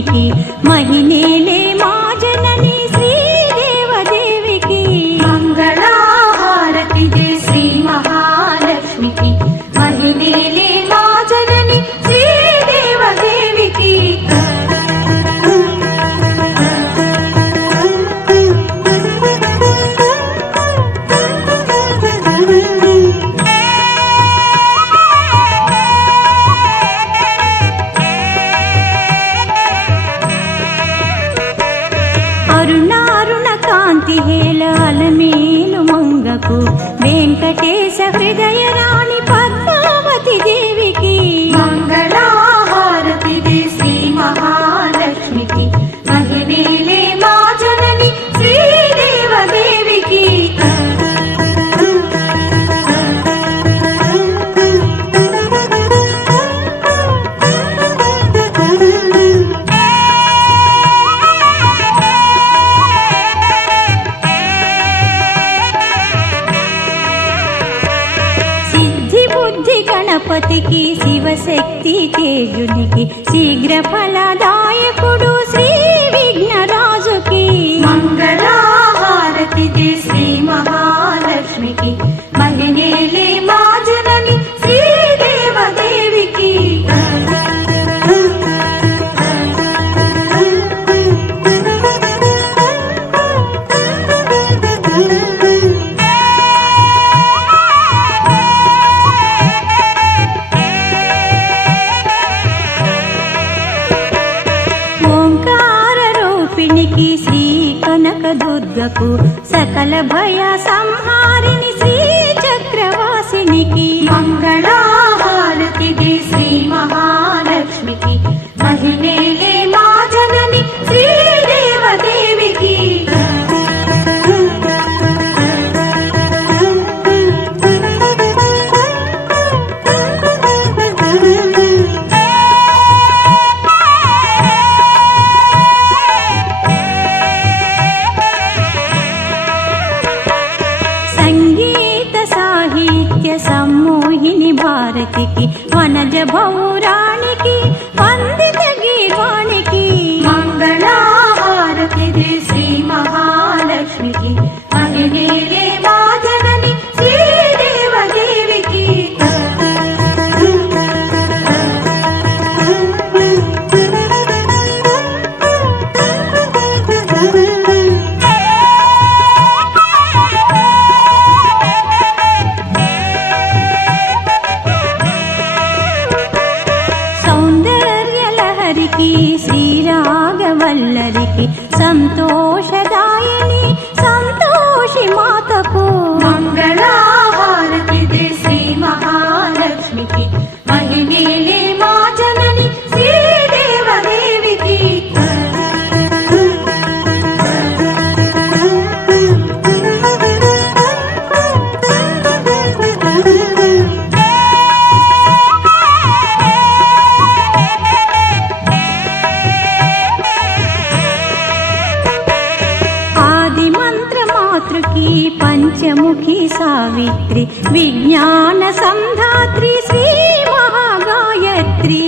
లక్ష్మికి మహినేలే మా జనని శ్రీదేవదేవికి మంగళహారతి దే శ్రీ మహాలక్ష్మికి మహినేలే మా జనని శ్రీదేవదేవికి అరుణారుణ కాంతి హేళ అలమేలు మంగకు వెంకటేశ హృదయ రాణి పద్మావతి దేవికి మంగళహారతి దే శ్రీ మహాలక్ష్మికి మహినేలే మా జనని శ్రీదేవదేవికి సిద్ధి బుద్ధి గణపతికి శివశక్తి తేజునికి శీఘ్ర ఫలదాయకుడు శ్రీ విఘ్నరాజుకి మంగళహారతి దే శ్రీ మహాలక్ష్మికి మహినేలే మా జనని శ్రీదేవదేవికి ఓంకార రూపిణికి శ్రీ కనక దుర్గకు సకల భయ సంహారిణి శ్రీ చక్రవాసినికి మంగళహారతి దే శ్రీ మహాలక్ష్మికి మహినేలే మా జనని శ్రీదేవదేవికి సంగీత సాహిత్య సమ్మోహిని భారతికి వనజ భౌరాణికి వందిత గీవాణికి మంగళహారతి దే శ్రీ మహాలక్ష్మికి మహినేలే మా జనని శ్రీదేవదేవికి సౌందర్య లహరికి శ్రీరాగవల్లరికి సంతోషదాయని సంతోషి మాతకు మంగళహారతి దే శ్రీ మహాలక్ష్మికి మహినేలే మా జనని శ్రీదేవదేవికి ఆది మంత్ర మాతృకి పంచముఖి సావిత్రి విజ్ఞాన సంధాత్రి శ్రీ మహాగాయత్రి